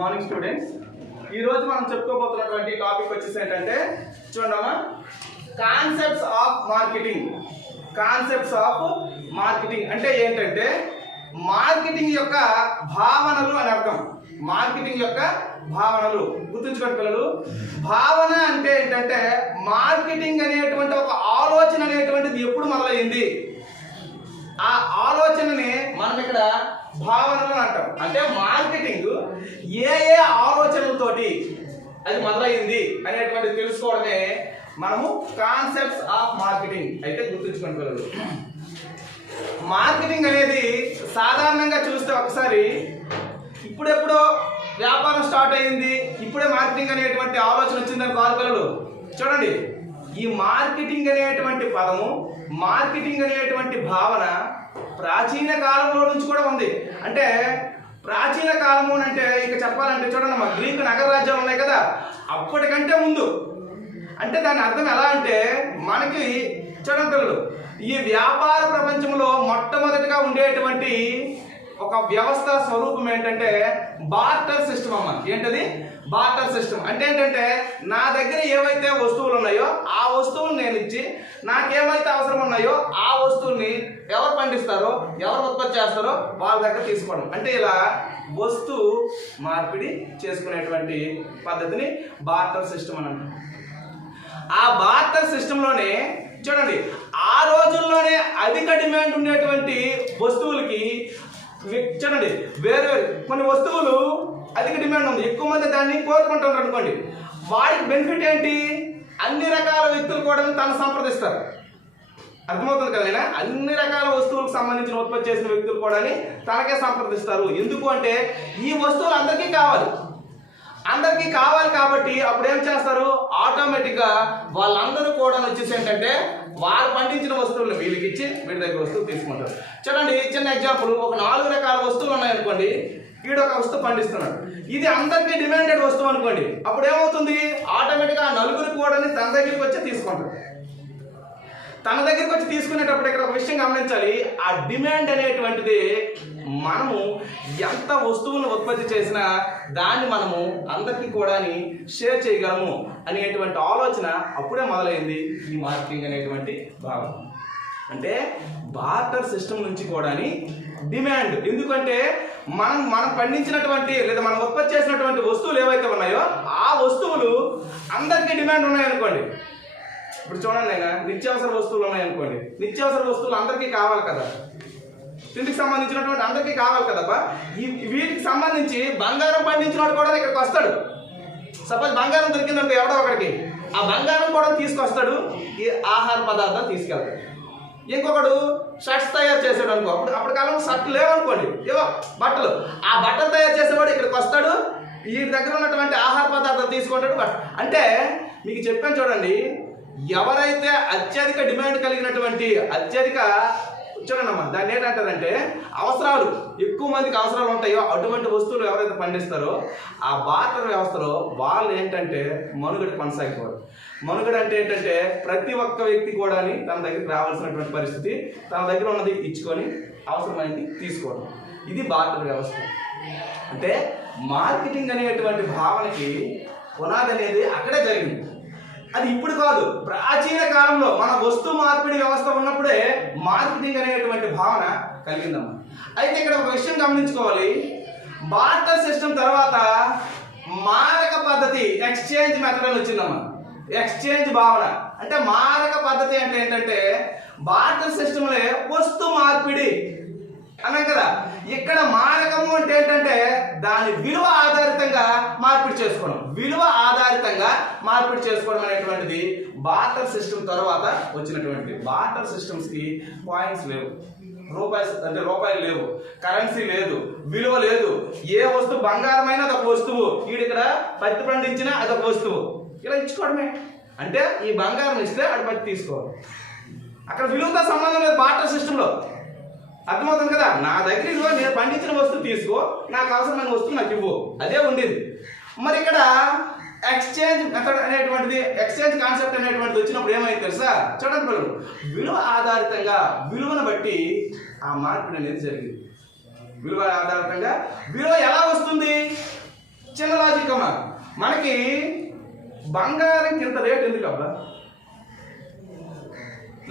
Morning students, ఈ రోజు మనం చెప్పుకోబోతున్నటువంటి టాపిక్ వచ్చేసి ఏంటంటే చూడమ్మా, concepts of marketing. Concepts of marketing అంటే ఏంటంటే మార్కెటింగ్ యొక్క భావనలు అని అర్థం. మార్కెటింగ్ యొక్క భావనలు గుర్తుంచుకోండి పిల్లలు. భావన అంటే ఏంటంటే మార్కెటింగ్ అనేటువంటి ఒక ఆలోచన అనేటువంటిది ఎప్పుడు మొదలైంది, ఆ ఆలోచనని మనం ఇక్కడ భావనలు అంటాం. అంటే మార్కెటింగ్ ఏ ఏ ఆలోచనలతోటి అది మొదలైంది అనేటువంటిది తెలుసుకోవడమే మనము కాన్సెప్ట్స్ ఆఫ్ మార్కెటింగ్ అయితే గుర్తుంచుకోండి పిల్లలు. మార్కెటింగ్ అనేది సాధారణంగా చూస్తే ఒకసారి ఇప్పుడెప్పుడో వ్యాపారం స్టార్ట్ అయ్యింది, ఇప్పుడే మార్కెటింగ్ అనేటువంటి ఆలోచన వచ్చిందని కాదు పిల్లలు. చూడండి, ఈ మార్కెటింగ్ అనేటువంటి పదము, మార్కెటింగ్ అనేటువంటి భావన ప్రాచీన కాలంలో నుంచి కూడా ఉంది. అంటే ప్రాచీన కాలము అంటే ఇక చెప్పాలంటే చూడండి, మా గ్రీకు నగర రాజ్యాలు ఉన్నాయి కదా, అప్పటికంటే ముందు. అంటే దాని అర్థం ఎలా అంటే మనకి చూడండి పిల్లలు, ఈ వ్యాపార ప్రపంచంలో మొట్టమొదటిగా ఉండేటువంటి ఒక వ్యవస్థ స్వరూపం ఏంటంటే బార్టర్ సిస్టమ్ అమ్మ. ఏంటది? బార్టర్ సిస్టమ్ అంటే ఏంటంటే నా దగ్గర ఏవైతే వస్తువులు ఉన్నాయో ఆ వస్తువులు నేను ఇచ్చి నాకేమైతే అవసరం ఉన్నాయో ఆ వస్తువుల్ని ఎవరు పండిస్తారో, ఎవరు ఉత్పత్తి చేస్తారో వాళ్ళ దగ్గర తీసుకోవడం. అంటే ఇలా వస్తు మార్పిడి చేసుకునేటువంటి పద్ధతిని బార్టర్ సిస్టమ్ అని అంటారు. ఆ బార్టర్ సిస్టంలోనే చూడండి, ఆ రోజుల్లోనే అధిక డిమాండ్ ఉండేటువంటి వస్తువులకి చూడండి, వేరే కొన్ని వస్తువులు అధిక డిమాండ్ ఉంది, ఎక్కువ మంది దాన్ని కోరుకుంటారు అనుకోండి. వాడికి బెనిఫిట్ ఏంటి? అన్ని రకాల వ్యక్తులు కూడా తను సంప్రదిస్తారు. అర్థమవుతుంది కదా? అన్ని రకాల వస్తువులకు సంబంధించిన ఉత్పత్తి చేసిన వ్యక్తులు కూడా తనకే సంప్రదిస్తారు. ఎందుకు అంటే ఈ వస్తువులు అందరికీ కావాలి, అందరికీ కావాలి కాబట్టి అప్పుడు ఏం చేస్తారు, ఆటోమేటిక్గా వాళ్ళందరూ కూడా వచ్చేసి ఏంటంటే వాళ్ళు పండించిన వస్తువులను వీళ్ళకి ఇచ్చి వీడి దగ్గర వస్తువులు తీసుకుంటారు. చూడండి, చిన్న ఎగ్జాంపుల్, ఒక 4 రకాల వస్తువులు ఉన్నాయనుకోండి, వీడు ఒక వస్తువు పండిస్తున్నాడు, ఇది అందరికీ డిమాండెడ్ వస్తువు అనుకోండి. అప్పుడు ఏమవుతుంది, ఆటోమేటిక్గా ఆ నలుగురు కూడా తన దగ్గరికి వచ్చి తీసుకుంటారు. తన దగ్గరికి వచ్చి తీసుకునేటప్పుడు ఇక్కడ ఒక విషయం గమనించాలి, ఆ డిమాండ్ అనేటువంటిది మనము ఎంత వస్తువులను ఉత్పత్తి చేసినా దాన్ని మనము అందరికీ కూడా షేర్ చేయగలము అనేటువంటి ఆలోచన అప్పుడే మొదలైంది ఈ మార్కెటింగ్ అనేటువంటి భావం. అంటే బార్టర్ సిస్టమ్ నుంచి కూడా డిమాండ్, ఎందుకంటే మనం పండించినటువంటి లేదా మనం ఉత్పత్తి చేసినటువంటి వస్తువులు ఏవైతే ఉన్నాయో ఆ వస్తువులు అందరికీ డిమాండ్ ఉన్నాయనుకోండి. ఇప్పుడు చూడండి, నిత్యావసర వస్తువులు ఉన్నాయనుకోండి, నిత్యావసర వస్తువులు అందరికీ కావాలి కదా, తిండికి సంబంధించినటువంటి అందరికీ కావాలి కదబ్బా. వీటికి సంబంధించి బంగారం పండించిన వాడు కూడా ఇక్కడికి వస్తాడు. సపోజ్ బంగారం దొరికిందంటే ఎవడో ఒకడికి ఆ బంగారం కూడా తీసుకొస్తాడు, ఈ ఆహార పదార్థాలు తీసుకెళ్తాడు. ఇంకొకడు షర్ట్స్ తయారు చేసాడు అనుకో, అప్పుడు కాలంలో షర్ట్లు లేవనుకోండి, ఏవో బట్టలు, ఆ బట్టలు తయారు చేసేవాడు ఇక్కడికి వస్తాడు, వీటి దగ్గర ఉన్నటువంటి ఆహార పదార్థాలు తీసుకుంటాడు. అంటే మీకు చెప్పాను చూడండి, ఎవరైతే అత్యధిక డిమాండ్ కలిగినటువంటి చూడండి అమ్మా, దాన్ని ఏంటంటారంటే అవసరాలు, ఎక్కువ మందికి అవసరాలు ఉంటాయో అటువంటి వస్తువులు ఎవరైతే పండిస్తారో ఆ బార్టర్ వ్యవస్థలో వాళ్ళు ఏంటంటే మనుగడ కొనసాగిపోవాలి. మనుగడ అంటే ఏంటంటే ప్రతి ఒక్క వ్యక్తి కూడా తన దగ్గరికి రావాల్సినటువంటి పరిస్థితి, తన దగ్గర ఉన్నది ఇచ్చుకొని అవసరమైనది తీసుకోవడం, ఇది బార్టర్ వ్యవస్థ. అంటే మార్కెటింగ్ అనేటువంటి భావనకి పునాది అనేది అక్కడే జరిగింది. అది ఇప్పుడు కాదు, ప్రాచీన కాలంలో మన వస్తు మార్పిడి వ్యవస్థ ఉన్నప్పుడే మార్కెటింగ్ అనేటువంటి భావన కలిగిందమ్మా. అయితే ఇక్కడ ఒక విషయం గమనించుకోవాలి, బార్టర్ సిస్టమ్ తర్వాత మారక పద్ధతి, ఎక్స్చేంజ్ మెథడ్ అని వచ్చిందమ్మా. ఎక్స్చేంజ్ భావన అంటే మారక పద్ధతి అంటే ఏంటంటే బార్టర్ సిస్టంలో వస్తు మార్పిడి అన్నాం కదా, ఇక్కడ మారకము అంటే ఏంటంటే దాని విలువ ఆధారితంగా మార్పిడి చేసుకోవడం, విలువ ఆధారితంగా మార్పిడి చేసుకోవడం అనేటువంటిది బార్టర్ సిస్టమ్ తర్వాత వచ్చినటువంటి. బార్టర్ సిస్టమ్స్కి పాయింట్స్ లేవు, రూపాయలు లేవు, కరెన్సీ లేదు, విలువ లేదు. ఏ వస్తువు బంగారమైనా అదొక వస్తువు, వీడు ఇక్కడ పత్తి పండించినా అదొక వస్తువు, ఇలా ఇచ్చుకోవడమే. అంటే ఈ బంగారం ఇస్తే అటు పత్తి తీసుకోవాలి, అక్కడ విలువతో సంబంధం లేదు బార్టర్ సిస్టంలో. అర్థమవుతుంది కదా? నా దగ్గర ఇదిగో నేను పండించిన వస్తువు తీసుకో, నాకు అవసరమైన వస్తువు నాకు ఇవ్వు, అదే ఉండేది. మరి ఇక్కడ ఎక్స్చేంజ్ మెథడ్ అనేటువంటిది, ఎక్స్చేంజ్ కాన్సెప్ట్ అనేటువంటిది వచ్చినప్పుడు ఏమైంది తెలుసా? చూడండి పిల్లలు, విలువ ఆధారితంగా విలువను బట్టి ఆ మార్పిడి అనేది జరిగింది. విలువ ఆధారితంగా విలువ ఎలా వస్తుంది? మనకి బంగారంకి ఇంత రేట్ ఎందుకు అబ్బా?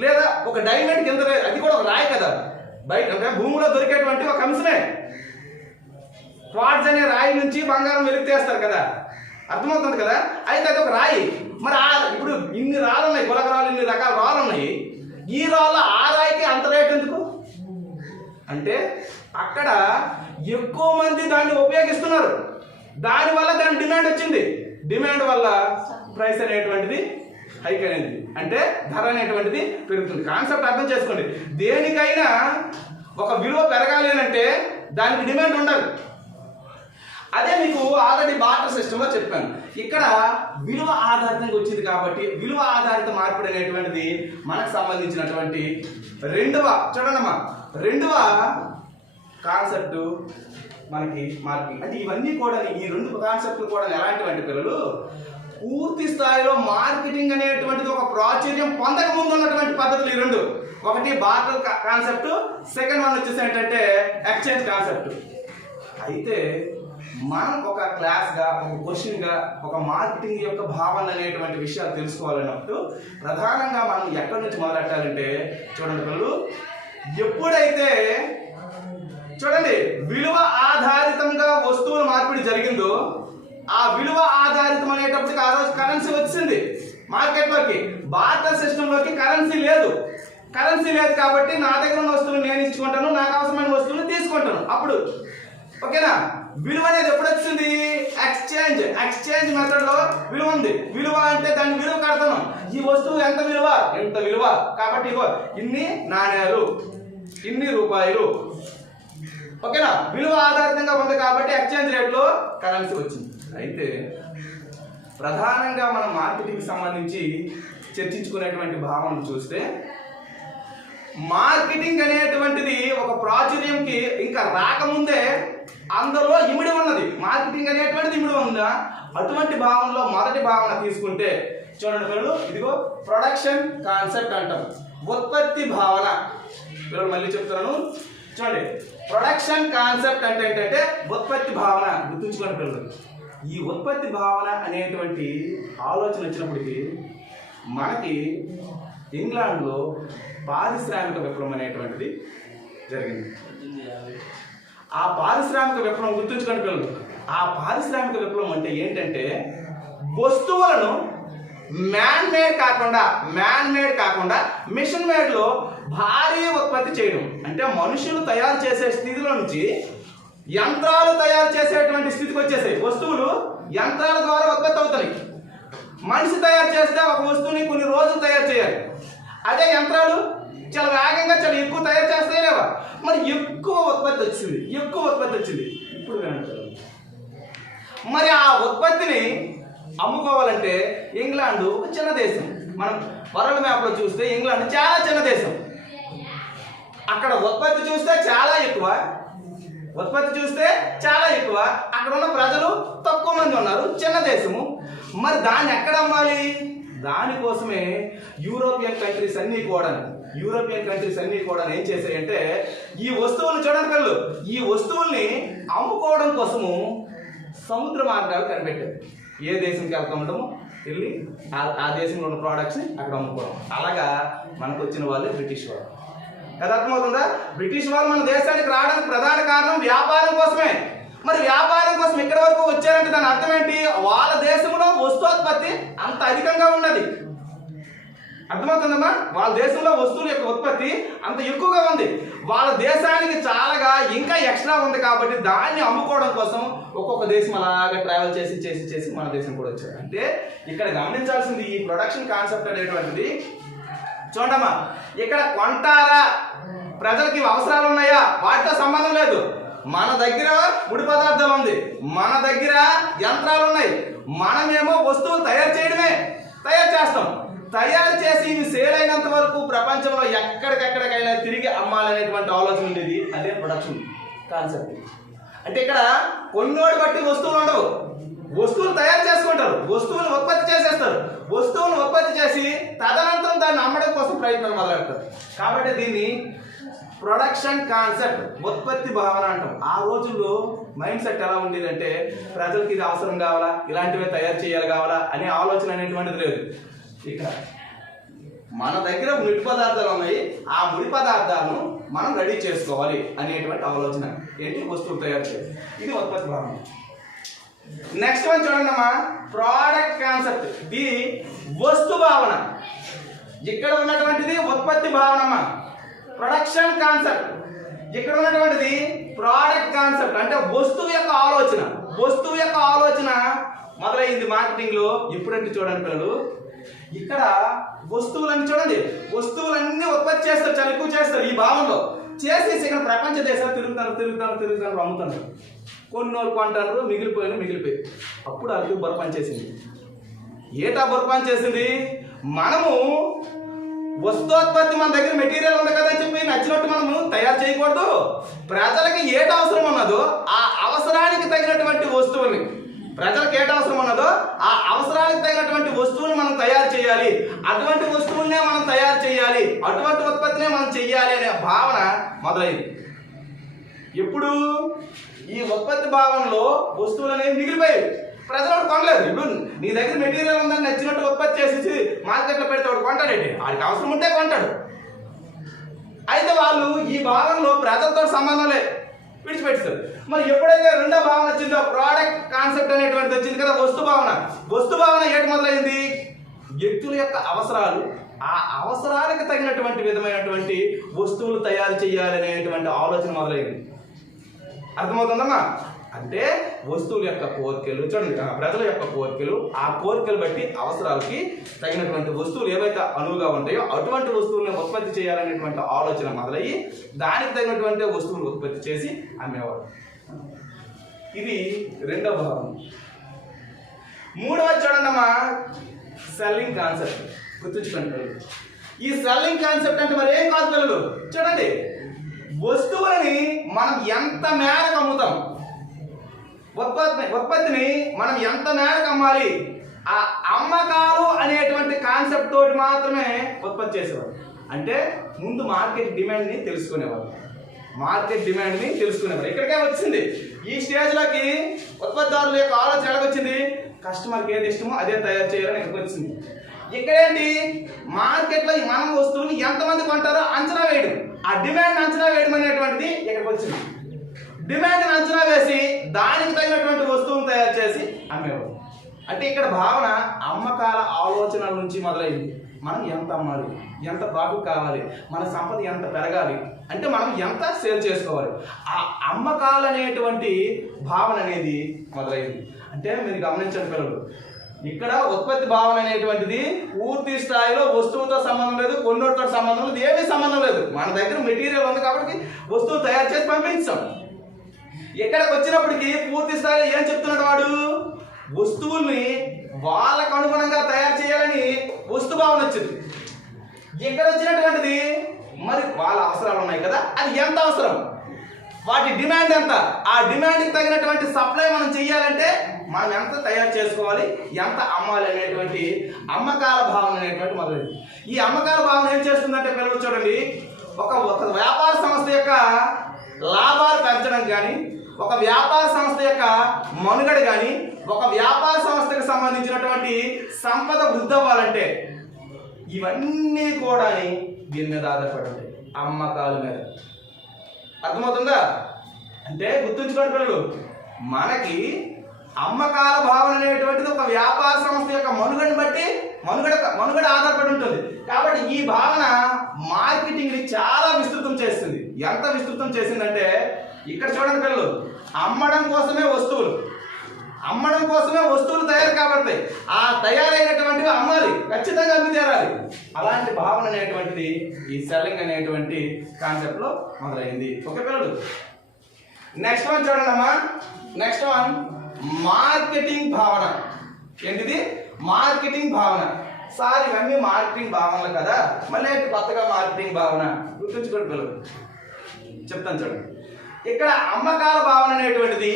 లేదా ఒక డైమండ్కి ఎంత రేట్? అది కూడా ఒక రాయి కదా, బయట అంటే భూమిలో దొరికేటువంటి ఒక అంశమే. క్వార్ట్జ్ అనే రాయి నుంచి బంగారం వెలికి తీస్తారు కదా, అర్థమవుతుంది కదా. అయితే అది ఒక రాయి. మరి ఇప్పుడు ఇన్ని రాళ్ళు ఉన్నాయి, గులక రాళ్ళు, ఇన్ని రకాల రాళ్ళు ఉన్నాయి. ఈ రాళ్ళు ఆ రాయికి అంత రేట్ ఎందుకు అంటే అక్కడ ఎక్కువ మంది దాన్ని ఉపయోగిస్తున్నారు, దానివల్ల దాని డిమాండ్ వచ్చింది. డిమాండ్ వల్ల ప్రైస్ అనేటువంటిది హైక్ అనేది, అంటే ధర అనేటువంటిది పెరుగుతుంది. కాన్సెప్ట్ అర్థం చేసుకోండి. దేనికైనా ఒక విలువ పెరగాలి అంటే దానికి డిమాండ్ ఉండాలి. అదే మీకు ఆల్రెడీ బార్టర్ సిస్టంలో చెప్పాను. ఇక్కడ విలువ ఆధారితంగా వచ్చింది కాబట్టి విలువ ఆధారిత మార్పిడి అనేటువంటిది మనకు సంబంధించినటువంటి చూడండమ్మా రెండవ కాన్సెప్ట్ మనకి మార్కెటింగ్. అంటే ఇవన్నీ కూడా ఈ రెండు కాన్సెప్ట్లు కూడా ఎలాంటివంటి పిల్లలు పూర్తి స్థాయిలో మార్కెటింగ్ అనేటువంటిది ఒక ప్రాచుర్యం పొందక ముందు ఉన్నటువంటి పద్ధతులు ఈ రెండు. ఒకటి బార్టర్ కాన్సెప్ట్, సెకండ్ వన్ వచ్చేసి ఏంటంటే ఎక్స్చేంజ్ కాన్సెప్ట్. అయితే మనం ఒక క్లాస్గా, ఒక క్వశ్చన్గా, ఒక మార్కెటింగ్ యొక్క భావన అనేటువంటి విషయాలు తెలుసుకోవాలన్నప్పుడు ప్రధానంగా మనం ఎక్కడి నుంచి మొదలెట్టాలంటే చూడండి పిల్లలు, ఎప్పుడైతే చూడండి విలువ ఆధారితంగా వస్తువుల మార్పిడి జరిగిందో ఆ విలువ ఆధారితం అనేటప్పటికి ఆ రోజు కరెన్సీ వచ్చింది మార్కెట్లోకి. బార్టర్ సిస్టంలోకి కరెన్సీ లేదు. కరెన్సీ లేదు కాబట్టి నా దగ్గర ఉన్న వస్తువులు నేను ఇచ్చుకుంటాను, నాకు అవసరమైన వస్తువులు తీసుకుంటాను. అప్పుడు ఓకేనా, విలువ అనేది ఎప్పుడు వచ్చింది? ఎక్స్చేంజ్ మెథడ్ లో విలువ ఉంది. విలువ అంటే దాని విలువ కడతాను. ఈ వస్తువు ఎంత విలువ? ఎంత విలువ కాబట్టి ఇగో ఇన్ని నాణ్యాలు, ఇన్ని రూపాయలు. ఓకేనా, విలువ ఆధారితంగా ఉంది కాబట్టి ఎక్స్చేంజ్ రేట్ లో కరెన్సీ వచ్చింది. అయితే ప్రధానంగా మనం మార్కెటింగ్ సంబంధించి చర్చించుకునేటువంటి భావనను చూస్తే మార్కెటింగ్ అనేటువంటిది ఒక ప్రాచుర్యంకి ఇంకా రాకముందే అందులో ఇమిడి ఉన్నది. మార్కెటింగ్ అనేటువంటిది ఇమిడి ఉందా? అటువంటి భావనలో మొదటి భావన తీసుకుంటే చూడండి పిల్లలు, ఇదిగో ప్రొడక్షన్ కాన్సెప్ట్ అంటాం, ఉత్పత్తి భావన. పిల్లలు మళ్ళీ చెప్తున్నాను చూడండి, ప్రొడక్షన్ కాన్సెప్ట్ అంటే ఏంటంటే ఉత్పత్తి భావన. గుర్తుంచుకోండి పిల్లలు, ఈ ఉత్పత్తి భావన అనేటువంటి ఆలోచన వచ్చినప్పటికీ మనకి ఇంగ్లాండ్లో పారిశ్రామిక విప్లవం అనేటువంటిది జరిగింది. ఆ పారిశ్రామిక విప్లవం గుర్తుంచుకోండి పిల్లలు, ఆ పారిశ్రామిక విప్లవం అంటే ఏంటంటే వస్తువులను మ్యాన్ మేడ్ కాకుండా మిషన్ మేడ్లో భారీ ఉత్పత్తి చేయడం. అంటే మనుషులు తయారు చేసే స్థితిలో నుంచి యంత్రాలు తయారు చేసేటువంటి స్థితికి వచ్చేసాయి. వస్తువులు యంత్రాల ద్వారా ఉత్పత్తి అవుతాయి. మనిషి తయారు చేస్తే ఒక వస్తువుని కొన్ని రోజులు తయారు చేయాలి. అదే యంత్రాలు చాలా వేగంగా చాలా ఎక్కువ తయారు చేస్తాయి లేవా? మరి ఎక్కువ ఉత్పత్తి వచ్చింది. ఇప్పుడు మరి ఆ ఉత్పత్తిని అమ్ముకోవాలంటే ఇంగ్లాండ్ ఒక చిన్న దేశం. మనం వరల్డ్ మ్యాప్లో చూస్తే ఇంగ్లాండ్ చాలా చిన్న దేశం. అక్కడ ఉత్పత్తి చూస్తే చాలా ఎక్కువ, అక్కడ ఉన్న ప్రజలు తక్కువ మంది ఉన్నారు, చిన్న దేశము. మరి దాన్ని ఎక్కడ అమ్మాలి? దానికోసమే యూరోపియన్ కంట్రీస్ అన్నీ కూడా ఏం చేశాయంటే ఈ వస్తువులు చూడండి పిల్లలు, ఈ వస్తువుల్ని అమ్ముకోవడం కోసము సముద్ర మార్గాలు కనిపెట్టారు. ఏ దేశంకి వెళ్తూ ఉండము వెళ్ళి ఆ దేశంలో ఉన్న ప్రోడక్ట్స్ని అక్కడ అమ్ముకోవడం. అలాగా మనకు వచ్చిన వాళ్ళే బ్రిటిష్ వాళ్ళు. అది అర్థమవుతుందా? బ్రిటిష్ వాళ్ళు మన దేశానికి రావడానికి ప్రధాన కారణం వ్యాపారం కోసమే. మరి వ్యాపారం కోసం ఇక్కడ వరకు వచ్చారంటే దాని అర్థం ఏంటి? వాళ్ళ దేశంలో వస్తోత్పత్తి అంత అధికంగా ఉన్నది. అర్థమవుతుందమ్మా? వాళ్ళ దేశంలో వస్తువుల యొక్క ఉత్పత్తి అంత ఎక్కువగా ఉంది. వాళ్ళ దేశానికి చాలాగా ఇంకా ఎక్స్ట్రా ఉంది కాబట్టి దాన్ని అమ్ముకోవడం కోసం ఒక్కొక్క దేశం అలాగా ట్రావెల్ చేసి మన దేశం కూడా వచ్చారు. అంటే ఇక్కడ గమనించాల్సింది ఈ ప్రొడక్షన్ కాన్సెప్ట్ అనేటువంటిది. చూడమ్మా, ఇక్కడ కొంటారా, ప్రజలకి అవసరాలు ఉన్నాయా, వాటితో సంబంధం లేదు. మన దగ్గర ముడి పదార్థాలు ఉంది, మన దగ్గర యంత్రాలు ఉన్నాయి, మనమేమో వస్తువులు తయారు చేస్తాం. తయారు చేసి ఇవి సేల్ అయినంత వరకు ప్రపంచంలో ఎక్కడికెక్కడికైనా తిరిగి అమ్మాలనేటువంటి ఆలోచన ఉండేది. అదే ప్రొడక్షన్ కాన్సెప్ట్. అంటే ఇక్కడ కొన్నోడు బట్టి వస్తువులు ఉండవు, వస్తువులు తయారు చేసుకుంటారు, వస్తువులు ఉత్పత్తి చేసేస్తారు, వస్తువులు ఉత్పత్తి చేసి తదనంతరం దాన్ని అమ్మడం కోసం ప్రయత్నం మొదలెడతారు. కాబట్టి దీన్ని ప్రొడక్షన్ కాన్సెప్ట్, ఉత్పత్తి భావన అంటాం. ఆ రోజుల్లో మైండ్ సెట్ ఎలా ఉండేదంటే ప్రజలకి ఇది అవసరం కావాలా, ఇలాంటివే తయారు చేయాలి కావాలా అనే ఆలోచన అనేటువంటిది లేదు. ఇక మన దగ్గర ముడి పదార్థాలు ఉన్నాయి, ఆ ముడి పదార్థాలను మనం రెడీ చేసుకోవాలి అనేటువంటి ఆలోచన. ఏంటి? వస్తువులు తయారు చేయాలి. ఇది ఉత్పత్తి భావన. నెక్స్ట్ వన్ చూడండి అమ్మా, ప్రోడక్ట్ కాన్సెప్ట్. ఇది వస్తు భావన. ఇక్కడ ఉన్నటువంటిది ఉత్పత్తి భావనమ్మ, ప్రొడక్షన్ కాన్సెప్ట్. ఇక్కడ ఉన్నటువంటిది ప్రోడక్ట్ కాన్సెప్ట్, అంటే వస్తువు యొక్క ఆలోచన. వస్తువు యొక్క ఆలోచన మొదలైంది మార్కెటింగ్ లో. ఎప్పుడంటే చూడండి పిల్లలు, ఇక్కడ వస్తువులన్నీ చూడండి, వస్తువులన్నీ ఉత్పత్తి చేస్తారు, చాలా ఎక్కువ చేస్తారు. ఈ భావంలో చేసేసి ఇక్కడ ప్రపంచ దేశాలు తిరుగుతారు, అమ్ముతున్నారు. కొన్ని రోజులు కొంటారు, మిగిలిపోయి అప్పుడు అది బుర్ర పనిచేసింది. ఏటా బుర్ర పనిచేసింది? మనము వస్తోత్పత్తి, మన దగ్గర మెటీరియల్ ఉంది కదా అని చెప్పి నచ్చినట్టు మనము తయారు చేయకూడదు. ప్రజలకి ఏట అవసరం ఉన్నదో ఆ అవసరానికి తగినటువంటి వస్తువుల్ని, ప్రజలకు ఏట అవసరం ఉన్నదో ఆ అవసరానికి తగినటువంటి వస్తువుని మనం తయారు చేయాలి. అటువంటి వస్తువులనే మనం తయారు చేయాలి, అటువంటి ఉత్పత్తినే మనం చెయ్యాలి అనే భావన మొదలైంది. ఎప్పుడు? ఈ ఉత్పత్తి భావనలో వస్తువులు అనేవి మిగిలిపోయాయి, ప్రజలు కొనలేదు. ఇప్పుడు నీ దగ్గర మెటీరియల్ ఉందని నచ్చినట్టు ఉత్పత్తి చేసేసి మార్కెట్లో పెడితే వాడు కొంటాడేంటి? వాడికి అవసరం ఉంటే కొంటాడు. అయితే వాళ్ళు ఈ భావనలో ప్రజలతో సంబంధం లేదు, విడిచిపెట్టారు. మరి ఎప్పుడైతే రెండో భావన వచ్చిందో, ప్రోడక్ట్ కాన్సెప్ట్ అనేటువంటిది వచ్చింది కదా, వస్తు భావన. వస్తు భావన ఏటి మొదలైంది? వ్యక్తుల యొక్క అవసరాలు, ఆ అవసరాలకు తగినటువంటి విధమైనటువంటి వస్తువులు తయారు చేయాలనేటువంటి ఆలోచన మొదలైంది. అర్థమవుతుందమ్మా? అంటే వస్తువుల యొక్క కోరికలు చూడండి, ప్రజల యొక్క కోరికలు, ఆ కోరికలు బట్టి అవసరాలకి తగినటువంటి వస్తువులు ఏవైతే అనువుగా ఉంటాయో అటువంటి వస్తువులను ఉత్పత్తి చేయాలనేటువంటి ఆలోచన మొదలయ్యి దానికి తగినటువంటి వస్తువులు ఉత్పత్తి చేసి అమ్మేవారు. ఇది రెండవ భాగం. మూడవ చూడండి అమ్మా, సెల్లింగ్ కాన్సెప్ట్. గుర్తుంచుకోండి, ఈ సెల్లింగ్ కాన్సెప్ట్ అంటే మరి ఏం కాదు పిల్లలు. చూడండి, వస్తువులని మనం ఎంత మేరకు అమ్ముతాం, ఉత్పత్తిని మనం ఎంత మేరకు అమ్మాలి, ఆ అమ్మకాలు అనేటువంటి కాన్సెప్ట్ తోటి మాత్రమే ఉత్పత్తి చేసేవారు. అంటే ముందు మార్కెట్ డిమాండ్ని తెలుసుకునేవారు, ఇక్కడికే వచ్చింది. ఈ స్టేజ్లోకి ఉత్పత్తిదారుల యొక్క ఆలోచన ఎలాగొచ్చింది? కస్టమర్కి ఏది ఇష్టమో అదే తయారు చేయాలని ఇక్కడికి వచ్చింది. ఇక్కడేంటి? మార్కెట్లో మనం వస్తువుని ఎంతమంది కొంటారో అంచనా వేయడం, ఆ డిమాండ్ అంచనా వేయడం అనేటువంటిది ఇక్కడికి వచ్చింది. డిమాండ్ని అంచనా వేసి దానికి తగినటువంటి వస్తువును తయారు చేసి అమ్మేవారు. అంటే ఇక్కడ భావన అమ్మకాల ఆలోచనల నుంచి మొదలైంది. మనం ఎంత అమ్మాలి, ఎంత ప్రాఫిట్ కావాలి, మన సంపద ఎంత పెరగాలి, అంటే మనం ఎంత సేల్ చేసుకోవాలి, ఆ అమ్మకాలు అనేటువంటి భావన అనేది మొదలైంది. అంటే మీరు గమనించండి పిల్లలు, ఇక్కడ ఉత్పత్తి భావన అనేటువంటిది పూర్తి స్థాయిలో వస్తువుతో సంబంధం లేదు, కొన్నోటితో సంబంధం లేదు, ఏమీ సంబంధం లేదు. మన దగ్గర మెటీరియల్ ఉంది కాబట్టి వస్తువు తయారు చేసి పంపించాం. ఇక్కడికి వచ్చినప్పటికీ పూర్తి స్థాయిలో ఏం చెప్తున్నాడు వాడు? వస్తువుల్ని వాళ్ళకు అనుగుణంగా తయారు చేయాలని వస్తు భావన వచ్చింది. ఇక్కడ వచ్చినటువంటిది మరి వాళ్ళ అవసరాలు ఉన్నాయి కదా, అది ఎంత అవసరం, వాటి డిమాండ్ ఎంత, ఆ డిమాండ్కి తగినటువంటి సప్లై మనం చెయ్యాలంటే మనం ఎంత తయారు చేసుకోవాలి, ఎంత అమ్మాలి అనేటువంటి అమ్మకాల భావన అనేటువంటి మొదలైంది. ఈ అమ్మకాల భావన ఏం చేస్తుందంటే పిల్లలు చూడండి, ఒక వ్యాపార సంస్థ యొక్క లాభాలు పెంచడం కానీ, ఒక వ్యాపార సంస్థ యొక్క మనుగడ కానీ, ఒక వ్యాపార సంస్థకు సంబంధించినటువంటి సంపద వృద్ధి అవ్వాలంటే ఇవన్నీ కూడా దీని మీద ఆధారపడి ఉంటాయి, అమ్మకాల మీద. అర్థమవుతుందా? అంటే గుర్తుంచుకోండి పిల్లలు, మనకి అమ్మకాల భావన అనేటువంటిది ఒక వ్యాపార సంస్థ యొక్క మనుగడని బట్టి మనుగడ ఆధారపడి ఉంటుంది. కాబట్టి ఈ భావన మార్కెటింగ్ని చాలా విస్తృతం చేస్తుంది. ఎంత విస్తృతం చేసిందంటే ఇక్కడ చూడండి పిల్లలు, అమ్మడం కోసమే వస్తువులు తయారు కాబట్టి ఆ తయారైనటువంటివి అమ్మాలి, ఖచ్చితంగా అమ్మి తీరాలి. అలాంటి భావన అనేటువంటిది ఈ సెల్లింగ్ అనేటువంటి కాన్సెప్ట్ లో మొదలైంది. ఓకే పిల్లలు, నెక్స్ట్ వన్ చూడండి అమ్మా. నెక్స్ట్ వన్ మార్కెటింగ్ భావన. ఏంటిది? మార్కెటింగ్ భావన. సార్ ఇవన్నీ మార్కెటింగ్ భావనలు కదా, మళ్ళీ కొత్తగా మార్కెటింగ్ భావన. గుర్తుంచుకోండి పిల్లలు, చెప్తాను చూడండి. ఇక్కడ అమ్మకాల భావన అనేటువంటిది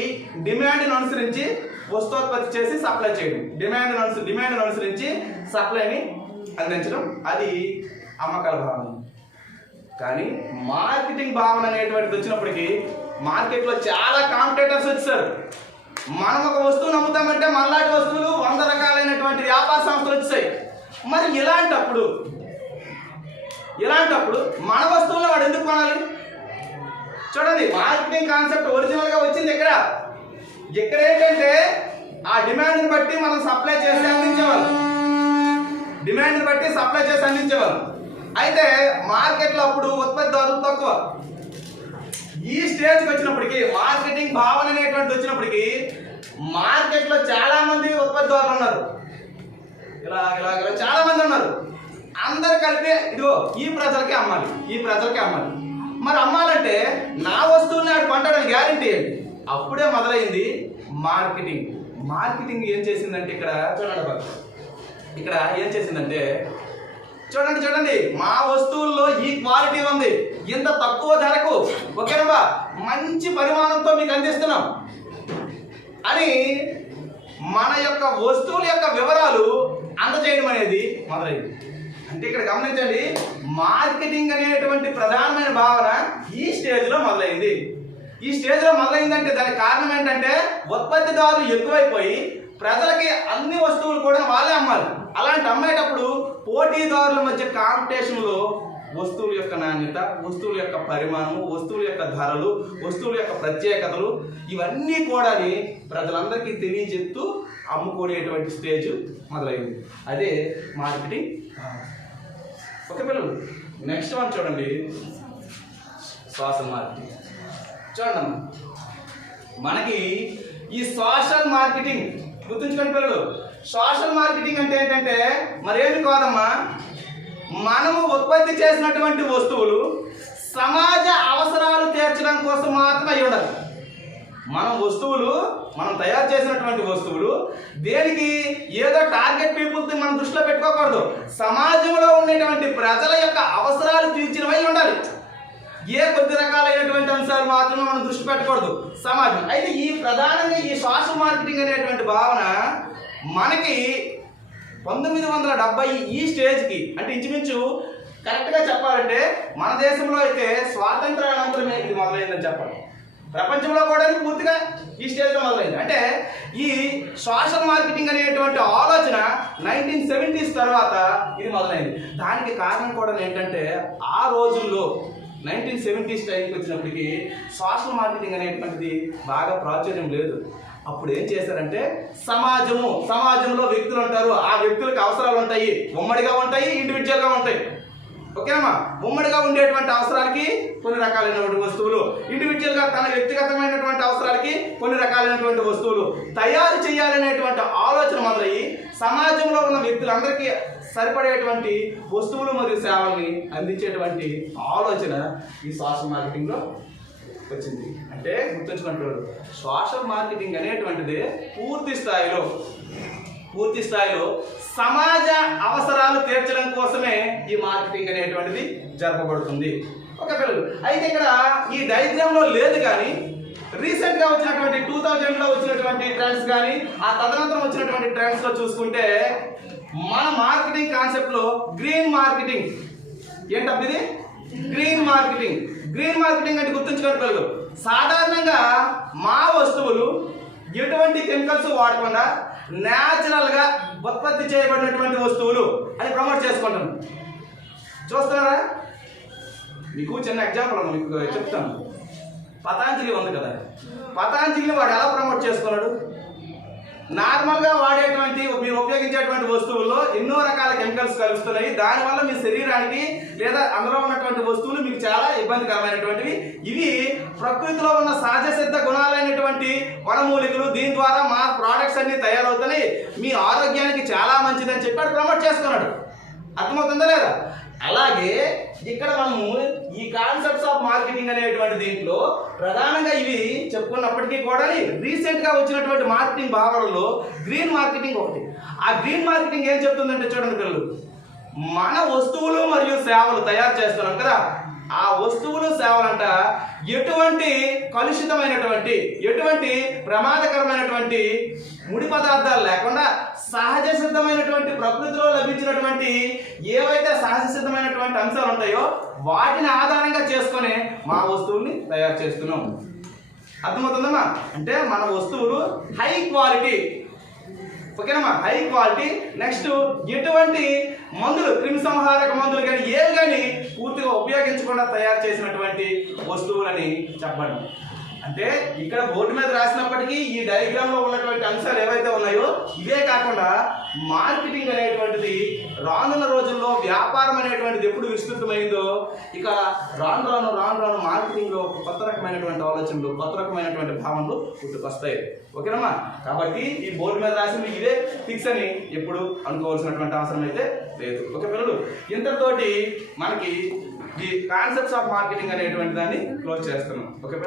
డిమాండ్ని అనుసరించి వస్తోత్పత్తి చేసి సప్లై చేయడం, డిమాండ్ అనుసరించి సప్లైని అందించడం, అది అమ్మకాల భావన. కానీ మార్కెటింగ్ భావన అనేటువంటిది వచ్చినప్పటికీ మార్కెట్లో చాలా కాంపిటేటర్స్ వచ్చారు. మనం ఒక వస్తువును అమ్ముతామంటే మనలాంటి వస్తువులు 100 రకాలైనటువంటి వ్యాపార సంస్థలు వచ్చాయి. మరి ఇలాంటప్పుడు మన వస్తువులను వాడు ఎందుకు కొనాలి? చూడండి, మార్కెటింగ్ కాన్సెప్ట్ ఒరిజినల్గా వచ్చింది ఇక్కడ ఏంటంటే ఆ డిమాండ్ని బట్టి మనం సప్లై చేసి అందించేవాళ్ళం. అయితే మార్కెట్లో అప్పుడు ఉత్పత్తిదారులు తక్కువ. ఈ స్టేజ్కి వచ్చినప్పటికీ మార్కెటింగ్ భావన అనేటువంటి వచ్చినప్పటికీ మార్కెట్లో చాలా మంది ఉత్పత్తిదారులు ఉన్నారు. ఇలా చాలా మంది ఉన్నారు. అందరు కలిపి ఇదిగో ఈ ప్రజలకి అమ్మాలి. మరి అమ్మాలంటే నా వస్తువుని ఆడు కొంటాడని గ్యారంటీ ఏంటి? అప్పుడే మొదలైంది మార్కెటింగ్ ఏం చేసిందంటే ఇక్కడ ఏం చేసిందంటే చూడండి, మా వస్తువుల్లో ఈ క్వాలిటీ ఉంది, ఇంత తక్కువ ధరకు ఓకేనా మంచి పరిమాణంతో మీకు అందిస్తున్నాం అని మన యొక్క వస్తువుల యొక్క వివరాలు అందజేయడం అనేది మొదలైంది. అంటే ఇక్కడ గమనించండి, మార్కెటింగ్ అనేటువంటి ప్రధానమైన భావన ఈ స్టేజ్లో మొదలైంది. అంటే దానికి కారణం ఏంటంటే ఉత్పత్తిదారులు ఎక్కువైపోయి ప్రజలకి అన్ని వస్తువులు కూడా వాళ్ళే అమ్మాలి. అలాంటి అమ్మేటప్పుడు పోటీదారుల మధ్య కాంపిటీషన్లో వస్తువుల యొక్క నాణ్యత, వస్తువుల యొక్క పరిమాణము, వస్తువుల యొక్క ధరలు, వస్తువుల యొక్క ప్రత్యేకతలు ఇవన్నీ కూడా ప్రజలందరికీ తెలియజెప్తూ అమ్ముకునేటువంటి స్టేజ్ మొదలైంది. అదే మార్కెటింగ్. ఓకే పిల్లలు, నెక్స్ట్ వన్ చూడండి, సోషల్ మార్కెటింగ్. చూడండి మనకి ఈ సోషల్ మార్కెటింగ్ గుర్తుంచుకోండి పిల్లలు. సోషల్ మార్కెటింగ్ అంటే ఏంటంటే మరేమి కాదమ్మా, మనము ఉత్పత్తి చేసినటువంటి వస్తువులు సమాజ అవసరాలు తీర్చడం కోసం మాత్రమే ఉండాలి. మనం తయారు చేసినటువంటి వస్తువులు దేనికి ఏదో టార్గెట్ పీపుల్ని మనం దృష్టిలో పెట్టుకోకూడదు. సమాజంలో ఉండేటువంటి ప్రజల యొక్క అవసరాలు తీర్చినవై ఉండాలి. కొద్ది రకాలైనటువంటి అంశాలు మాత్రమే మనం దృష్టి పెట్టకూడదు సమాజం. అయితే ప్రధానంగా ఈ సోషల్ మార్కెటింగ్ అనేటువంటి భావన మనకి 1970 ఈ స్టేజ్కి, అంటే ఇంచుమించు కరెక్ట్గా చెప్పాలంటే మన దేశంలో అయితే స్వాతంత్రానంతరమే ఇది మొదలైందని చెప్పాలి. ప్రపంచంలో కూడా పూర్తిగా ఈ స్టేజ్లో మొదలైంది. అంటే ఈ సోషల్ మార్కెటింగ్ అనేటువంటి ఆలోచన 1970s తర్వాత ఇది మొదలైంది. దానికి కారణం కూడా ఏంటంటే ఆ రోజుల్లో 1970s టైంకి వచ్చినప్పటికీ సోషల్ మార్కెటింగ్ అనేటువంటిది బాగా ప్రాచుర్యం లేదు. అప్పుడు ఏం చేశారంటే సమాజంలో వ్యక్తులు ఉంటారు, ఆ వ్యక్తులకు అవసరాలు ఉంటాయి, ఉమ్మడిగా ఉంటాయి, ఇండివిజువల్గా ఉంటాయి. ఓకేనమ్మా, ఉమ్మడిగా ఉండేటువంటి అవసరాలకి కొన్ని రకాలైనటువంటి వస్తువులు, ఇండివిజువల్గా తన వ్యక్తిగతమైనటువంటి అవసరాలకి కొన్ని రకాలైనటువంటి వస్తువులు తయారు చేయాలనేటువంటి ఆలోచన మొదలయ్యి సమాజంలో ఉన్న వ్యక్తులందరికీ సరిపడేటువంటి వస్తువులు మరియు సేవల్ని అందించేటువంటి ఆలోచన ఈ సోషల్ మార్కెటింగ్లో వచ్చింది. అంటే గుర్తుంచుకుంటారు, సోషల్ మార్కెటింగ్ అనేటువంటిది పూర్తి స్థాయిలో సమాజ అవసరాలు తీర్చడం కోసమే ఈ మార్కెటింగ్ అనేటువంటిది జరపబడుతుంది. ఓకే పిల్లలు, అయితే ఇక్కడ ఈ డయాగ్రామ్లో లేదు కానీ రీసెంట్గా వచ్చినటువంటి 2000లో వచ్చినటువంటి ట్రెండ్స్ కానీ ఆ తదనంతరం వచ్చినటువంటి ట్రెండ్స్లో చూసుకుంటే మన మార్కెటింగ్ కాన్సెప్ట్లో గ్రీన్ మార్కెటింగ్ ఏంటప్పుడు ఇది గ్రీన్ మార్కెటింగ్ అంటే గుర్తుంచుకోండి పిల్లలు, సాధారణంగా మా వస్తువులు ఎటువంటి కెమికల్స్ వాడకుండా న్యాచురల్గా ఉత్పత్తి చేయబడినటువంటి వస్తువులు అని ప్రమోట్ చేసుకుంటాను. చూస్తున్నారా? మీకు చిన్న ఎగ్జాంపుల్ మీకు చెప్తాను. పతాంజలి ఉంది కదా, పతాంజలిని వాడు ఎలా ప్రమోట్ చేసుకున్నాడు? నార్మల్గా మీరు ఉపయోగించేటువంటి వస్తువుల్లో ఎన్నో రకాల కెమికల్స్ కలుస్తున్నాయి, దానివల్ల మీ శరీరానికి లేదా అందులో ఉన్నటువంటి వస్తువులు మీకు చాలా ఇబ్బందికరమైనటువంటివి. ఇవి ప్రకృతిలో ఉన్న సహజ సిద్ధ గుణాలైనటువంటి వనమూలికలు, దీని ద్వారా మా ప్రోడక్ట్స్ అన్ని తయారవుతున్నాయి, మీ ఆరోగ్యానికి చాలా మంచిదని చెప్పి ప్రమోట్ చేసుకున్నాడు. అర్థమవుతుందా లేదా? అలాగే ఇక్కడ మనము ఈ కాన్సెప్ట్స్ ఆఫ్ మార్కెటింగ్ అనేటువంటి దీంట్లో ప్రధానంగా ఇవి చెప్పుకున్నప్పటికీ కూడా రీసెంట్గా వచ్చినటువంటి మార్కెటింగ్ భావనలో గ్రీన్ మార్కెటింగ్ ఒకటి. ఆ గ్రీన్ మార్కెటింగ్ ఏం చెప్తుందంటే చూడండి పిల్లలు, మన వస్తువులు మరియు సేవలు తయారు చేస్తున్నాం కదా, ఆ వస్తువులు సేవలంట ఎటువంటి కలుషితమైనటువంటి ఎటువంటి ప్రమాదకరమైనటువంటి ముడి పదార్థాలు లేకుండా సహజ సిద్ధమైనటువంటి ప్రకృతిలో లభించినటువంటి ఏవైతే సహజ సిద్ధమైనటువంటి అంశాలు ఉంటాయో వాటిని ఆధారంగా చేసుకొని మా వస్తువుల్ని తయారు చేస్తున్నాం. అర్థమవుతుందమ్మా? అంటే మన వస్తువులు హై క్వాలిటీ, ఓకేనమ్మా, హై క్వాలిటీ. నెక్స్ట్ ఎటువంటి మందులు, క్రిమి సంహారక మందులు కానీ ఏవి కానీ పూర్తిగా ఉపయోగించకుండా తయారు చేసినటువంటి వస్తువులని చెప్పడం. అంటే ఇక్కడ బోర్డు మీద రాసినప్పటికీ ఈ డయాగ్రామ్ లో ఉన్నటువంటి అంశాలు ఏవైతే ఉన్నాయో ఇవే కాకుండా మార్కెటింగ్ అనేటువంటిది రానున్న రోజుల్లో వ్యాపారం అనేటువంటిది ఎప్పుడు విస్తృతమైందో ఇక రాను రాను మార్కెటింగ్ లో కొత్త రకమైనటువంటి ఆలోచనలు, కొత్త రకమైనటువంటి భావనలు పుట్టుకొస్తాయి. ఓకేనమ్మా? కాబట్టి ఈ బోర్డు మీద రాసిన ఇదే ఫిక్స్ అని ఎప్పుడు అనుకోవాల్సినటువంటి అవసరం అయితే లేదు. ఓకే పిల్లలు, ఇంతతోటి మనకి ది కాన్సెప్ట్స్ ఆఫ్ మార్కెటింగ్ అనేటువంటి దాన్ని క్లోజ్ చేస్తున్నాం. ఓకే పిల్లలు.